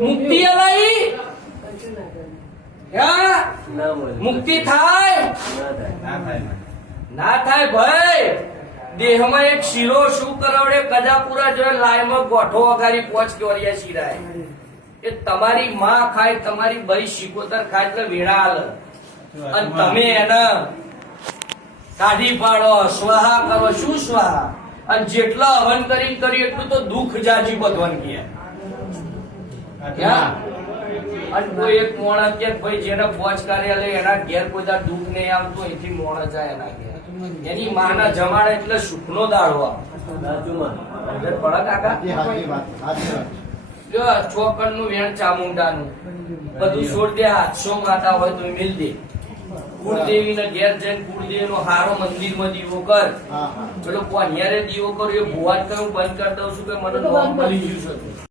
મુક્તિ અલાઈ મુક્તિ થાય ના થાય ભાઈ. દેહમાં એક શીરો શું કરાવડે કજાપુરા જોડે લાઈમાં ગોઠો વગાડી પોચ ચોરિયા શીરાય. એ તમારી માં ખાય, તમારી ભાઈ શિકોતર ખાય એટલે વેળા હાલ અને તમે એને કાઢી પાડો, સ્વાહા કરો. શું સ્વાહા? અને જેટલા હવન કરી એટલું તો દુઃખ જાજી બધવન ગયા. અને કોઈ એક મોણા કે ભાઈ જેને પોચ કાર્યાલય એના ઘેર કોઈ દુઃખ નહીં આવતું, એથી મોણા જાય એના ઘેર. એની માના જમાડે એટલે સુખ નો દાડો આવે. કાકા ચોકડ નું વેણ ચામુંડા નું બધું છોડ દે. 800 માતા હોય તો મિલ દે. કુળદેવી ને ઘેર જઈને કુળદેવી નો હારો મંદિર માં દીવો કર. પેલો કોન્યારે દીવો કર્યો એ ભુવા કયું બંધ કરી દઉં છું કે મને નોમ મળી ગયું છે.